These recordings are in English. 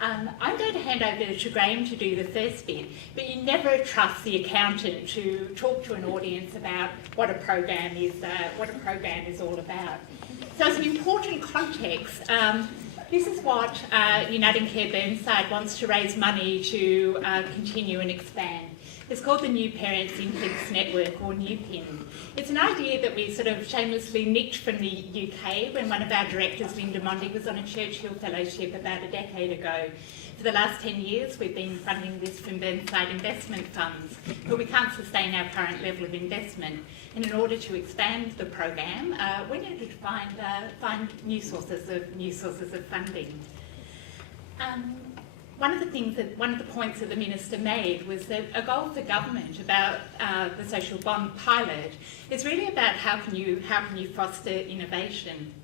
I'm going to hand over to Graham to do the first bit, but you never trust the accountant to talk to an audience about what a program is all about. So as an important context, this is what UnitingCare Burnside wants to raise money to continue and expand. It's called the New Parents Infants Network, or NewPin. It's an idea that we sort of shamelessly nicked from the UK when one of our directors, Linda Mondi, was on a Churchill Fellowship about a decade ago. For the last 10 years, we've been funding this from Burnside investment funds, but we can't sustain our current level of investment. And in order to expand the program, we needed to find new sources of funding. One of the points that the Minister made was that a goal for government about the social bond pilot is really about how can you foster innovation.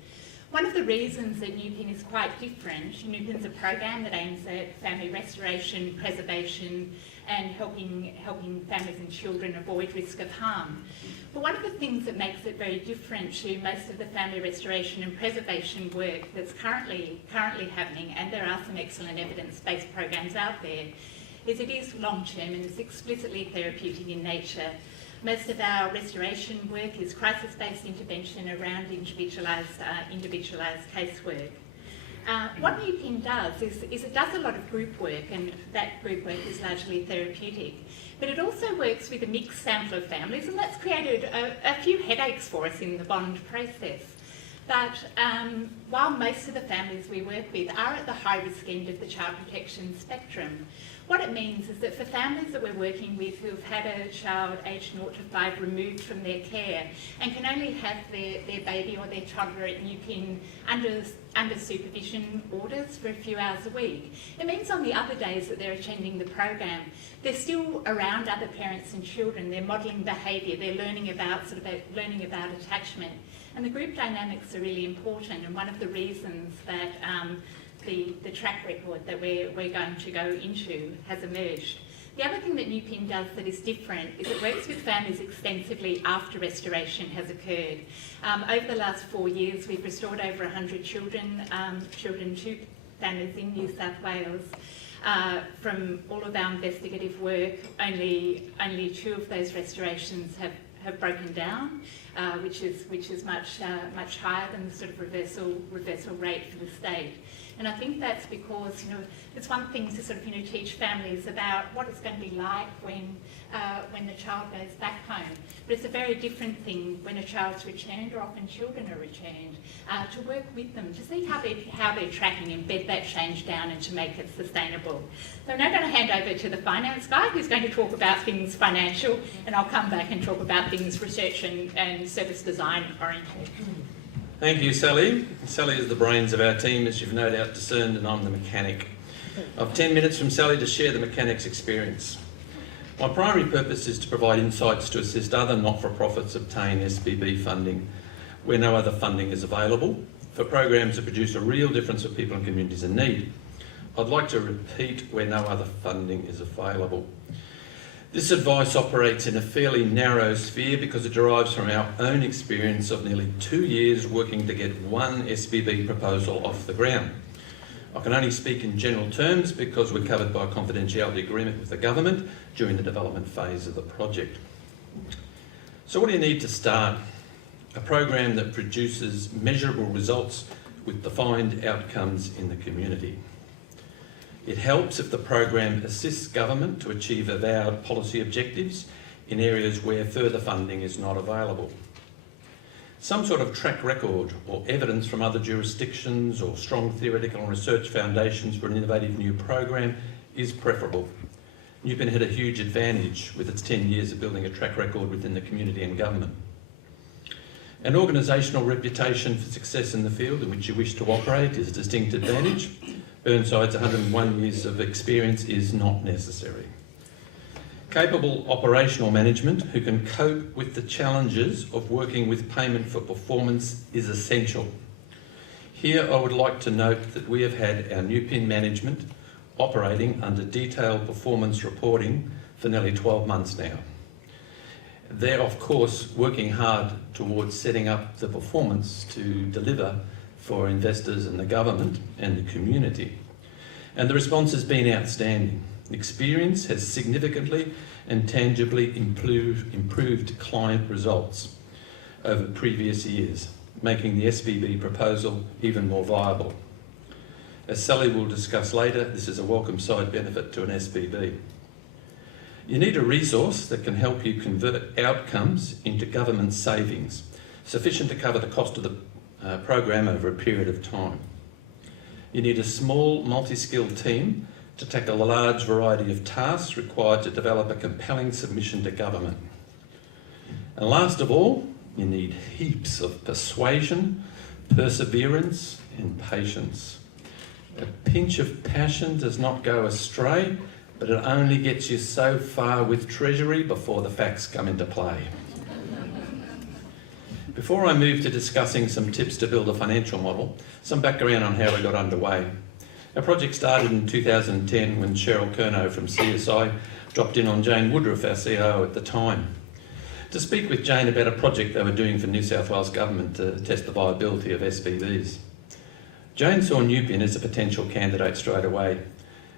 One of the reasons that NewPin is quite different, NewPin is a program that aims at family restoration, preservation, and helping families and children avoid risk of harm. But one of the things that makes it very different to most of the family restoration and preservation work that's currently happening, and there are some excellent evidence-based programs out there, is it is long-term and it's explicitly therapeutic in nature. Most of our restoration work is crisis-based intervention around individualised casework. What NewPin does is it does a lot of group work, and that group work is largely therapeutic. But it also works with a mixed sample of families, and that's created a few headaches for us in the bond process. But while most of the families we work with are at the high-risk end of the child protection spectrum, what it means is that for families that we're working with who've had a child aged 0 to 5 removed from their care and can only have their baby or their toddler at NewPin under supervision orders for a few hours a week, it means on the other days that they're attending the program, they're still around other parents and children, they're modelling behaviour, they're learning about attachment. And the group dynamics are really important, and one of the reasons that the track record that we're going to go into has emerged. The other thing that NewPin does that is different is it works with families extensively after restoration has occurred. Over the last 4 years, we've restored over 100 children to families in New South Wales. From all of our investigative work, only 2 of those restorations have broken down, which is much higher than the sort of reversal rate for the state. And I think that's because, it's one thing to sort of, teach families about what it's going to be like when the child goes back home. But it's a very different thing when a child's returned, or often children are returned, to work with them, to see how they're tracking and bed that change down and to make it sustainable. So I'm now going to hand over to the finance guy who's going to talk about things financial, and I'll come back and talk about things research and service design oriented. Thank you, Sally. Sally is the brains of our team, as you've no doubt discerned, and I'm the mechanic. I've 10 minutes from Sally to share the mechanic's experience. My primary purpose is to provide insights to assist other not-for-profits obtain SBB funding where no other funding is available, for programs that produce a real difference for people and communities in need. I'd like to repeat, where no other funding is available. This advice operates in a fairly narrow sphere because it derives from our own experience of nearly 2 years working to get one SBB proposal off the ground. I can only speak in general terms because we're covered by a confidentiality agreement with the government during the development phase of the project. So what do you need to start? A program that produces measurable results with defined outcomes in the community. It helps if the program assists government to achieve avowed policy objectives in areas where further funding is not available. Some sort of track record or evidence from other jurisdictions or strong theoretical and research foundations for an innovative new program is preferable. NewPin had a huge advantage with its 10 years of building a track record within the community and government. An organisational reputation for success in the field in which you wish to operate is a distinct advantage. Burnside's 101 years of experience is not necessary. Capable operational management who can cope with the challenges of working with payment for performance is essential. Here I would like to note that we have had our NewPin management operating under detailed performance reporting for nearly 12 months now. They're of course working hard towards setting up the performance to deliver for investors and the government and the community. and the response has been outstanding. Experience has significantly and tangibly improved client results over previous years, making the SBB proposal even more viable. As Sally will discuss later, this is a welcome side benefit to an SBB. You need a resource that can help you convert outcomes into government savings, sufficient to cover the cost of the program over a period of time. You need a small, multi-skilled team to tackle a large variety of tasks required to develop a compelling submission to government. And last of all, you need heaps of persuasion, perseverance, and patience. A pinch of passion does not go astray, but it only gets you so far with Treasury before the facts come into play. Before I move to discussing some tips to build a financial model, some background on how we got underway. Our project started in 2010 when Cheryl Curnow from CSI dropped in on Jane Woodruff, our CIO at the time, to speak with Jane about a project they were doing for New South Wales Government to test the viability of SBBs. Jane saw NewPin as a potential candidate straight away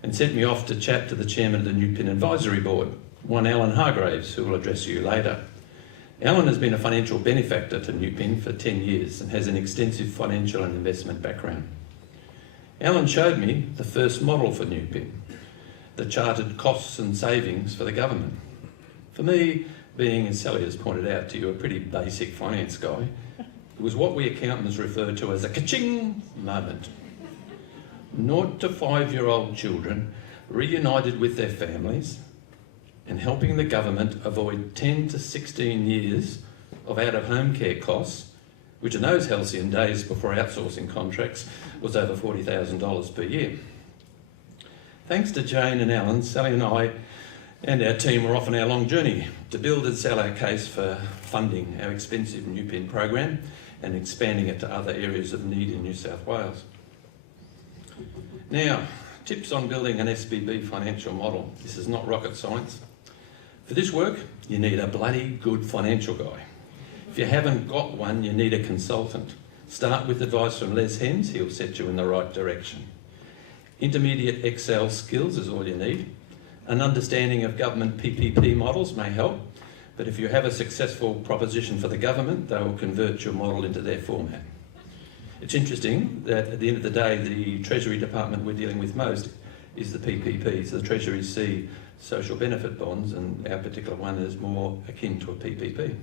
and sent me off to chat to the chairman of the NewPin Advisory Board, one Alan Hargraves, who will address you later. Alan has been a financial benefactor to NewPin for 10 years and has an extensive financial and investment background. Alan showed me the first model for NewPin, the charted costs and savings for the government. For me, being, as Sally has pointed out to you, a pretty basic finance guy, it was what we accountants refer to as a ka-ching moment. 0 to 5-year-old children reunited with their families and helping the government avoid 10 to 16 years of out-of-home care costs, which in those halcyon days before outsourcing contracts was over $40,000 per year. Thanks to Jane and Alan, Sally and I and our team were off on our long journey to build and sell our case for funding our expensive NewPin program and expanding it to other areas of need in New South Wales. Now, tips on building an SBB financial model. This is not rocket science. For this work, you need a bloody good financial guy. If you haven't got one, you need a consultant. Start with advice from Les Hens, he'll set you in the right direction. Intermediate Excel skills is all you need. An understanding of government PPP models may help, but if you have a successful proposition for the government, they will convert your model into their format. It's interesting that at the end of the day, the Treasury Department we're dealing with most is the PPPs. The Treasury see social benefit bonds, and our particular one is more akin to a PPP.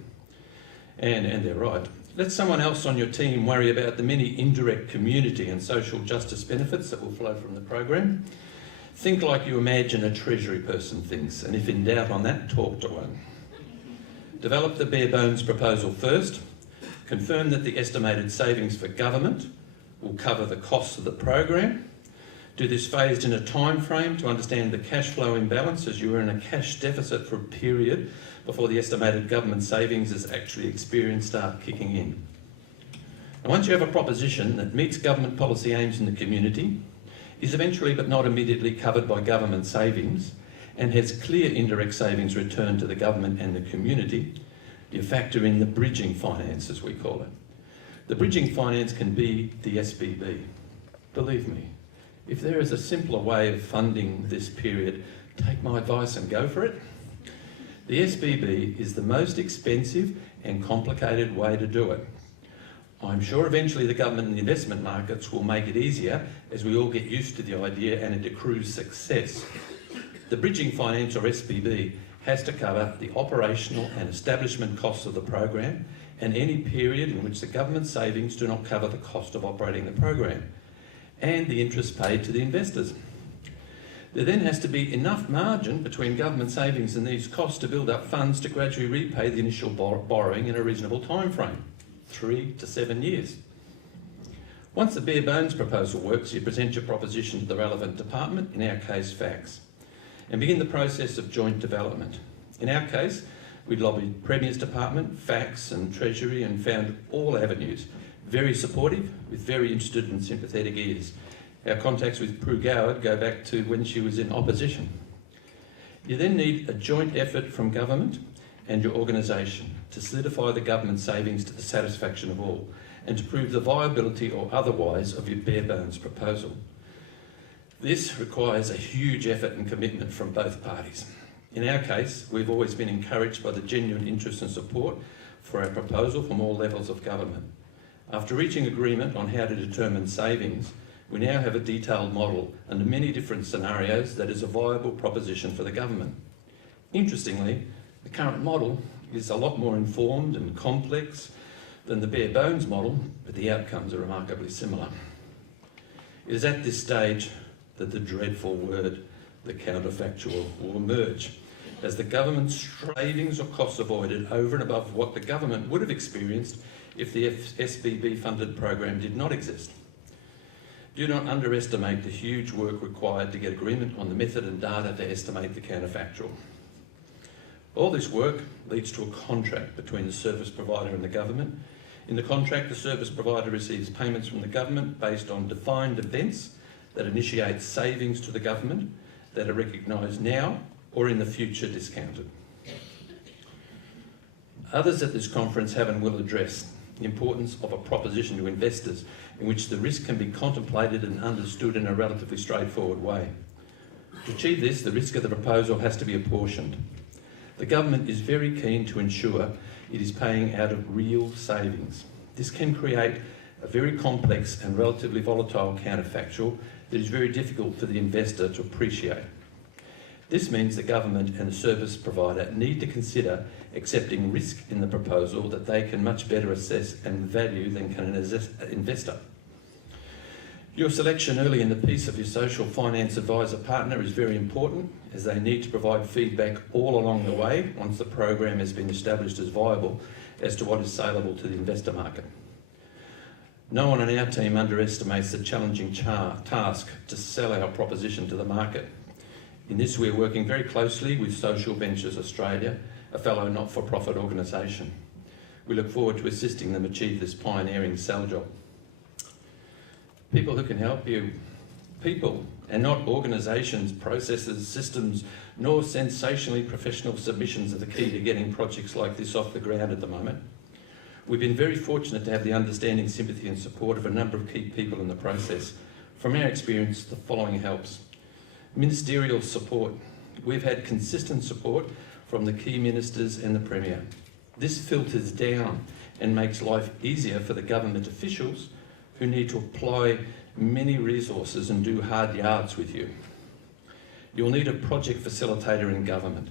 And they're right. Let someone else on your team worry about the many indirect community and social justice benefits that will flow from the program. Think like you imagine a Treasury person thinks, and if in doubt on that, talk to one. Develop the bare bones proposal first. Confirm that the estimated savings for government will cover the costs of the program. Do this phased in a time frame to understand the cash flow imbalance, as you are in a cash deficit for a period before the estimated government savings is actually experienced start kicking in. And once you have a proposition that meets government policy aims in the community, is eventually but not immediately covered by government savings, and has clear indirect savings returned to the government and the community, you factor in the bridging finance, as we call it. The bridging finance can be the SBB. Believe me, if there is a simpler way of funding this period, take my advice and go for it. The SBB is the most expensive and complicated way to do it. I'm sure eventually the government and the investment markets will make it easier as we all get used to the idea and it accrues success. The bridging finance, or SBB, has to cover the operational and establishment costs of the program and any period in which the government savings do not cover the cost of operating the program, and the interest paid to the investors. There then has to be enough margin between government savings and these costs to build up funds to gradually repay the initial borrowing in a reasonable time frame, 3 to 7 years. Once the bare bones proposal works, you present your proposition to the relevant department, in our case FACS, and begin the process of joint development. In our case, we lobbied Premier's Department, FACS and Treasury, and found all avenues very supportive with very interested and sympathetic ears. Our contacts with Prue Goward go back to when she was in opposition. You then need a joint effort from government and your organisation to solidify the government savings to the satisfaction of all, and to prove the viability or otherwise of your bare bones proposal. This requires a huge effort and commitment from both parties. In our case, we've always been encouraged by the genuine interest and support for our proposal from all levels of government. After reaching agreement on how to determine savings, we now have a detailed model under many different scenarios that is a viable proposition for the government. Interestingly, the current model is a lot more informed and complex than the bare bones model, but the outcomes are remarkably similar. It is at this stage that the dreadful word, the counterfactual, will emerge, as the government's savings or costs avoided over and above what the government would have experienced if the SBB funded program did not exist. Do not underestimate the huge work required to get agreement on the method and data to estimate the counterfactual. All this work leads to a contract between the service provider and the government. In the contract, the service provider receives payments from the government based on defined events that initiate savings to the government that are recognised now or in the future discounted. Others at this conference have and will address the importance of a proposition to investors in which the risk can be contemplated and understood in a relatively straightforward way. To achieve this, the risk of the proposal has to be apportioned. The government is very keen to ensure it is paying out of real savings. This can create a very complex and relatively volatile counterfactual that is very difficult for the investor to appreciate. This means the government and the service provider need to consider accepting risk in the proposal that they can much better assess and value than can an investor. Your selection early in the piece of your social finance advisor partner is very important, as they need to provide feedback all along the way once the program has been established as viable as to what is saleable to the investor market. No one on our team underestimates the challenging task to sell our proposition to the market. In this, we're working very closely with Social Ventures Australia, a fellow not-for-profit organisation. We look forward to assisting them achieve this pioneering sell job. People who can help you. People, and not organisations, processes, systems, nor sensationally professional submissions are the key to getting projects like this off the ground at the moment. We've been very fortunate to have the understanding, sympathy and support of a number of key people in the process. From our experience, the following helps. Ministerial support. We've had consistent support from the key ministers and the Premier. This filters down and makes life easier for the government officials who need to apply many resources and do hard yards with you. You'll need a project facilitator in government.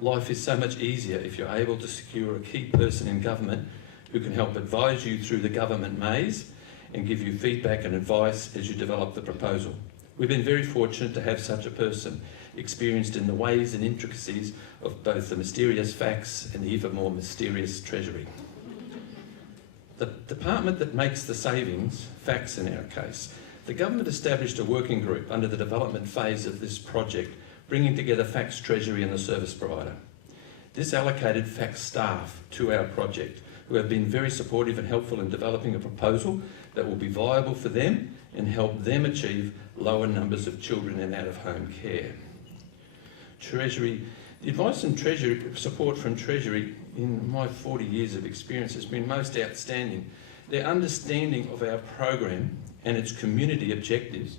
Life is so much easier if you're able to secure a key person in government who can help advise you through the government maze and give you feedback and advice as you develop the proposal. We've been very fortunate to have such a person, experienced in the ways and intricacies of both the mysterious facts and the even more mysterious Treasury. The department that makes the savings, facts in our case, the government established a working group under the development phase of this project, bringing together facts, Treasury and the service provider. This allocated facts staff to our project, who have been very supportive and helpful in developing a proposal that will be viable for them and help them achieve lower numbers of children in out-of-home care. Treasury, the advice and Treasury support from Treasury in my 40 years of experience has been most outstanding. Their understanding of our program and its community objectives,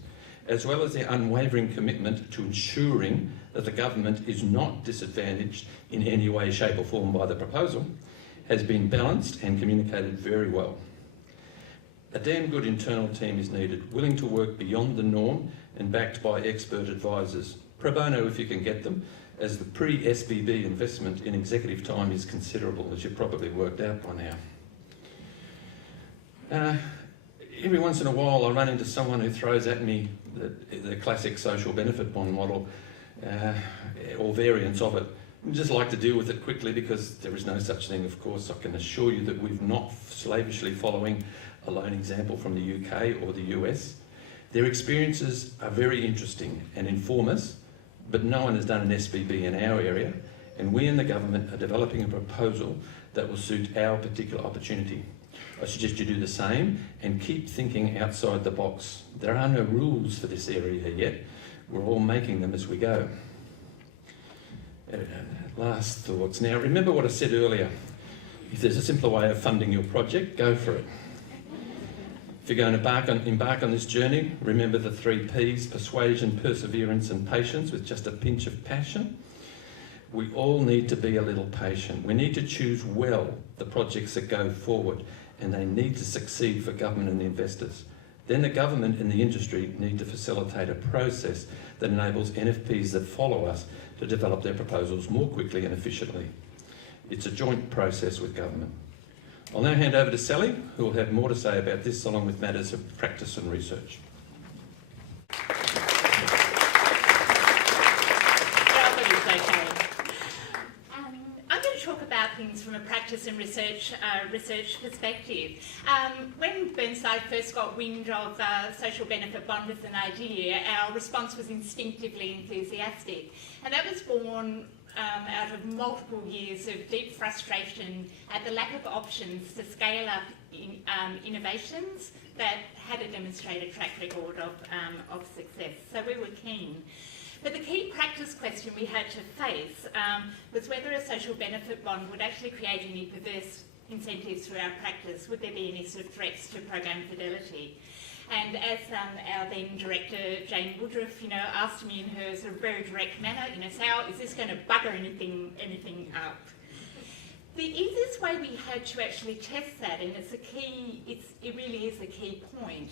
as well as their unwavering commitment to ensuring that the government is not disadvantaged in any way, shape or form by the proposal, has been balanced and communicated very well. A damn good internal team is needed, willing to work beyond the norm and backed by expert advisors. Pro bono if you can get them, as the pre-SBB investment in executive time is considerable, as you've probably worked out by now. Every once in a while I run into someone who throws at me the classic social benefit bond model, or variants of it. I just like to deal with it quickly because there is no such thing, of course. I can assure you that we're not slavishly following a lone example from the UK or the US. Their experiences are very interesting and inform us, but no one has done an SBB in our area, and we in the government are developing a proposal that will suit our particular opportunity. I suggest you do the same and keep thinking outside the box. There are no rules for this area yet. We're all making them as we go. Last thoughts. Now, remember what I said earlier. If there's a simpler way of funding your project, go for it. If you're going to embark on this journey, remember the 3 Ps: persuasion, perseverance and patience, with just a pinch of passion. We all need to be a little patient. We need to choose well the projects that go forward, and they need to succeed for government and the investors. Then the government and the industry need to facilitate a process that enables NFPs that follow us to develop their proposals more quickly and efficiently. It's a joint process with government. I'll now hand over to Sally, who will have more to say about this, along with matters of practice and research. I'm going to talk about things from a practice and research perspective. When Burnside first got wind of social benefit bond as an idea, our response was instinctively enthusiastic, and that was born out of multiple years of deep frustration at the lack of options to scale up innovations that had a demonstrated track record of success. So we were keen. But the key practice question we had to face was whether a social benefit bond would actually create any perverse incentives for our practice. Would there be any sort of threats to program fidelity? And as our then director, Jane Woodruff, asked me in her sort of very direct manner, Sal, is this going to bugger anything up? The easiest way we had to actually test that, and it really is a key point,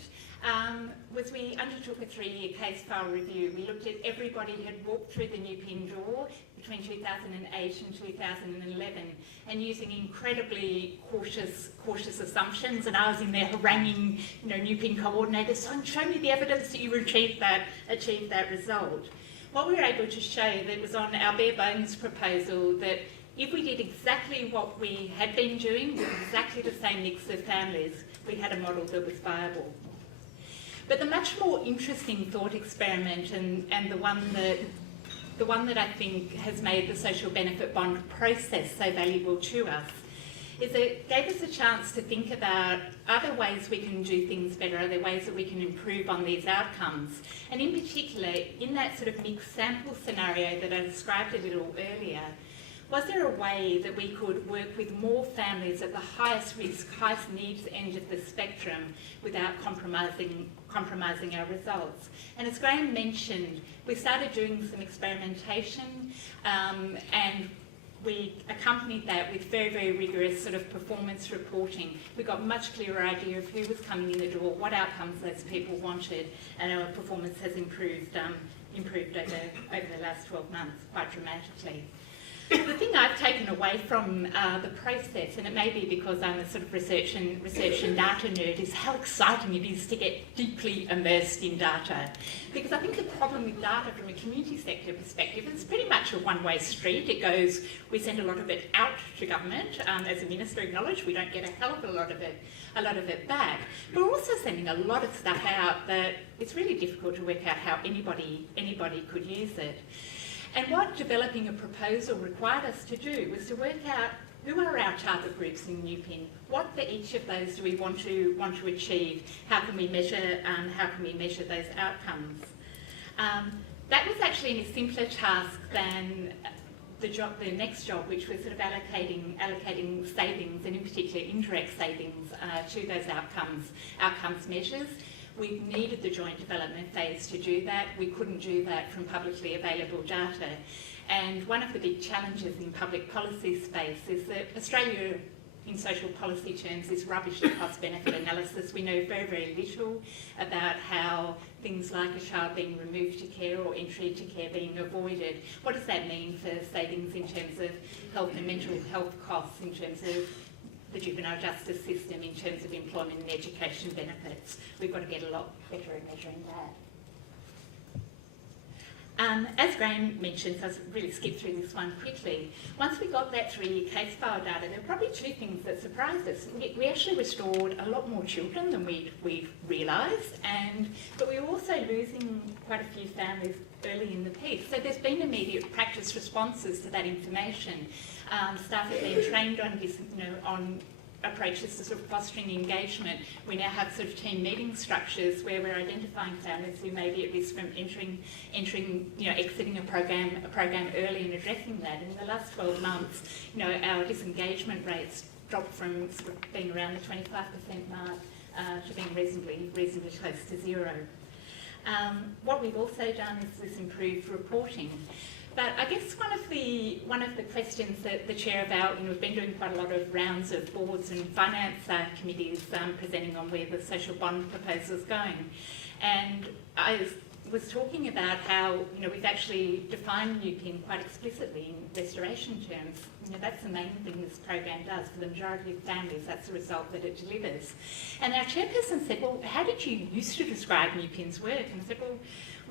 was we undertook a 3-year case file review. We looked at everybody who had walked through the NewPin door between 2008 and 2011, and using incredibly cautious assumptions. And I was in there haranguing, NewPin coordinators, so show me the evidence that you achieved that result. What we were able to show that was on our bare bones proposal that if we did exactly what we had been doing with exactly the same mix of families, we had a model that was viable. But the much more interesting thought experiment, and the one that I think has made the social benefit bond process so valuable to us, is it gave us a chance to think about, are there ways we can do things better? Are there ways that we can improve on these outcomes? And in particular, in that sort of mixed sample scenario that I described a little earlier, was there a way that we could work with more families at the highest risk, highest needs end of the spectrum without compromising our results? And as Graham mentioned, we started doing some experimentation and we accompanied that with very, very rigorous sort of performance reporting. We got a much clearer idea of who was coming in the door, what outcomes those people wanted, and our performance has improved over the last 12 months quite dramatically. The thing I've taken away from the process, and it may be because I'm a sort of research and data nerd, is how exciting it is to get deeply immersed in data. Because I think the problem with data from a community sector perspective is pretty much a one-way street. It goes, we send a lot of it out to government. As the Minister acknowledged, we don't get a hell of a lot of it back. But we're also sending a lot of stuff out that it's really difficult to work out how anybody could use it. And what developing a proposal required us to do was to work out who are our target groups in NewPin. What for each of those do we want to achieve? How can we measure those outcomes? That was actually a simpler task than the next job, which was sort of allocating savings, and in particular indirect savings, to those outcomes measures. We needed the joint development phase to do that. We couldn't do that from publicly available data. And one of the big challenges in public policy space is that Australia, in social policy terms, is rubbish at cost-benefit analysis. We know very, very little about how things like a child being removed to care or entry to care being avoided. What does that mean for savings in terms of health and mental health costs, in terms of the juvenile justice system, in terms of employment and education benefits? We've got to get a lot better at measuring that. As Graham mentioned, so I'll really skip through this one quickly. Once we got that 3-year case file data, there were probably 2 things that surprised us. We actually restored a lot more children than we'd realised, but we were also losing quite a few families early in the piece. So there's been immediate practice responses to that information. Staff have been trained on this, on approaches to sort of fostering engagement. We now have sort of team meeting structures where we're identifying families who may be at risk from exiting a program early and addressing that. In the last 12 months, our disengagement rates dropped from sort of being around the 25% mark to being reasonably close to zero. What we've also done is this improved reporting. But I guess one of the questions that the chair about, we've been doing quite a lot of rounds of boards and finance committees presenting on where the social bond proposal is going, and I was talking about how we've actually defined NewPin quite explicitly in restoration terms. That's the main thing this program does for the majority of families. That's the result that it delivers. And our chairperson said, well, how did you used to describe NewPin's work? And I said, well,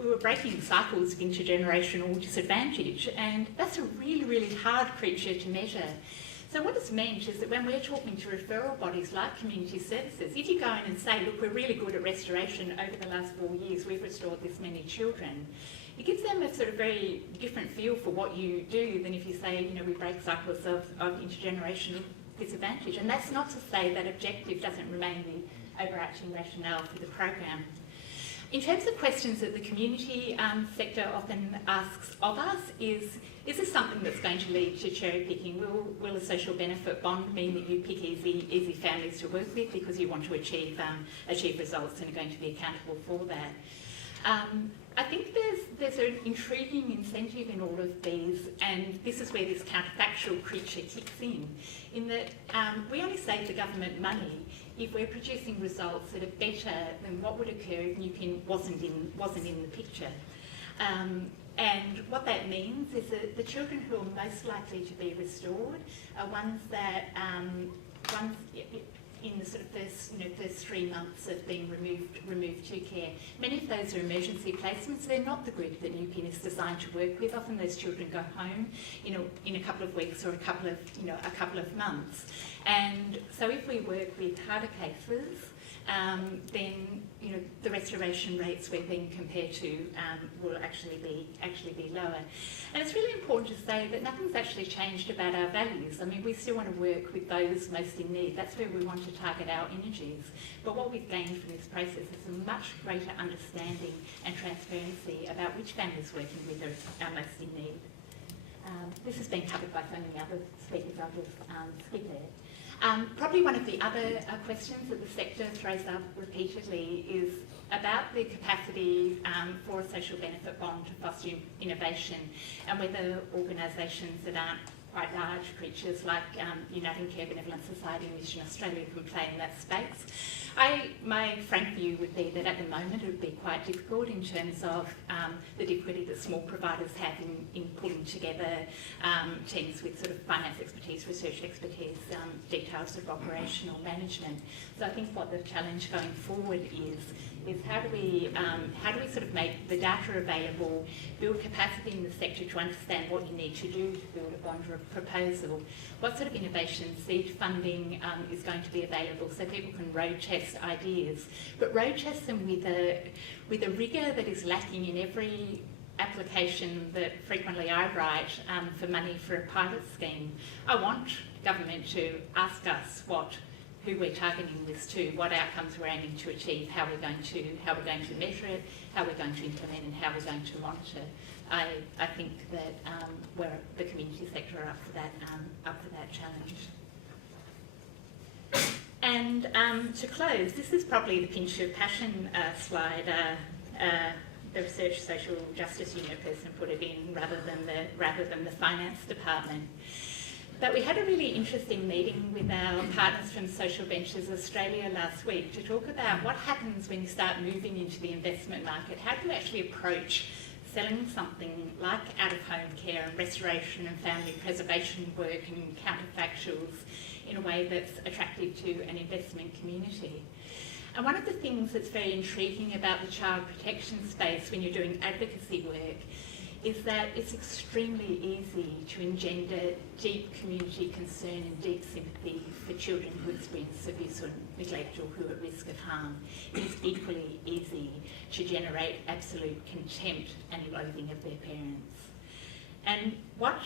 we were breaking cycles of intergenerational disadvantage, and that's a really, really hard creature to measure. So what it's meant is that when we're talking to referral bodies like community services, if you go in and say, look, we're really good at restoration over the last 4 years, we've restored this many children, it gives them a sort of very different feel for what you do than if you say, we break cycles of intergenerational disadvantage. And that's not to say that objective doesn't remain the overarching rationale for the program. In terms of questions that the community sector often asks of us is this something that's going to lead to cherry picking? Will a social benefit bond mean that you pick easy families to work with because you want to achieve results and are going to be accountable for that? I think there's an intriguing incentive in all of these, and this is where this counterfactual creature kicks in that we only save the government money if we're producing results that are better than what would occur if NewPin wasn't in the picture. And what that means is that the children who are most likely to be restored are ones that in the sort of first 3 months of being removed to care. Many of those are emergency placements. They're not the group that NewPin is designed to work with. Often those children go home, in a couple of weeks or a couple of months. And so if we work with harder cases, then the restoration rates we're being compared to will actually be lower. And it's really important to say that nothing's actually changed about our values. I mean, we still want to work with those most in need. That's where we want to target our energies. But what we've gained from this process is a much greater understanding and transparency about which families working with are most in need. This has been covered by so many other speakers. I'll just skip it. Probably one of the other questions that the sector throws up repeatedly is about the capacity for a social benefit bond to foster innovation, and whether organisations that aren't quite large creatures like UnitingCare Benevolent Society and Mission Australia can play in that space. My frank view would be that at the moment it would be quite difficult in terms of the difficulty that small providers have in pulling together teams with sort of finance expertise, research expertise, details of operational management. So I think what the challenge going forward is how do we sort of make the data available, build capacity in the sector to understand what you need to do to build a bond or a proposal, what sort of innovation seed funding is going to be available so people can road test ideas, but road test them with a rigour that is lacking in every application that frequently I write for money for a pilot scheme. I want government to ask us who we're targeting this to, what outcomes we're aiming to achieve, how we're going to measure it, how we're going to implement, and how we're going to monitor. I think that the community sector are up for that challenge. And to close, this is probably the pinch of passion slide. The Research Social Justice Unit person put it in rather than the finance department. But we had a really interesting meeting with our partners from Social Ventures Australia last week to talk about what happens when you start moving into the investment market. How do you actually approach selling something like out-of-home care and restoration and family preservation work and counterfactuals in a way that's attractive to an investment community? And one of the things that's very intriguing about the child protection space when you're doing advocacy work is that it's extremely easy to engender deep community concern and deep sympathy for children who experience abuse or neglect or who are at risk of harm. It's equally easy to generate absolute contempt and loathing of their parents. And what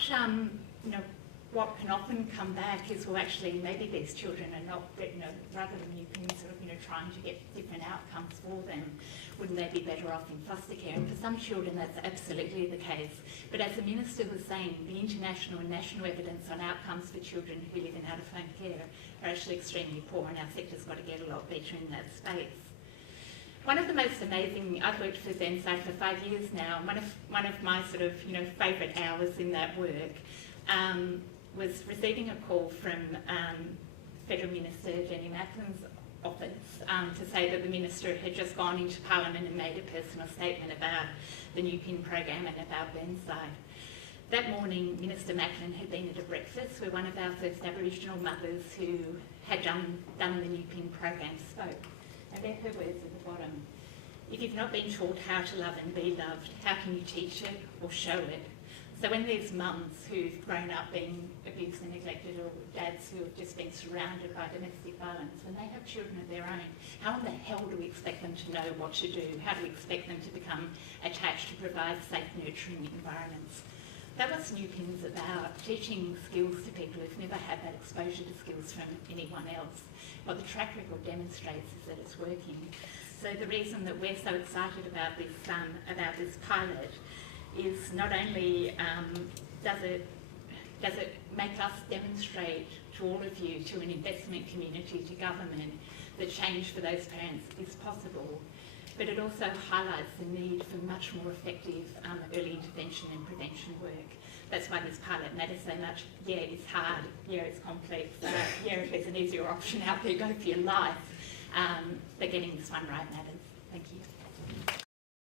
what can often come back is, well, actually, maybe these children are not, rather than NewPin sort of, trying to get different outcomes for them, wouldn't they be better off in foster care? And for some children, that's absolutely the case. But as the Minister was saying, the international and national evidence on outcomes for children who live in out-of-home care are actually extremely poor, and our sector's got to get a lot better in that space. One of the most amazing, I've worked for Burnside for 5 years now, one of my sort of, favourite hours in that work was receiving a call from Federal Minister Jenny Macklin's office to say that the Minister had just gone into Parliament and made a personal statement about the NewPin program and about Burnside. That morning, Minister Macklin had been at a breakfast where one of our first Aboriginal mothers who had done the NewPin program spoke. And they're her words at the bottom. If you've not been taught how to love and be loved, how can you teach it or show it? So when there's mums who've grown up being abused and neglected, or dads who have just been surrounded by domestic violence, when they have children of their own, how in the hell do we expect them to know what to do? How do we expect them to become attached to provide safe, nurturing environments? That was NewPin's about, teaching skills to people who've never had that exposure to skills from anyone else. What the track record demonstrates is that it's working. So the reason that we're so excited about this pilot is not only does it make us demonstrate to all of you, to an investment community, to government, that change for those parents is possible, but it also highlights the need for much more effective early intervention and prevention work. That's why this pilot matters so much. Yeah, it's hard. Yeah, it's complex. Yeah, if there's an easier option out there, go for your life. But getting this one right matters. Thank you.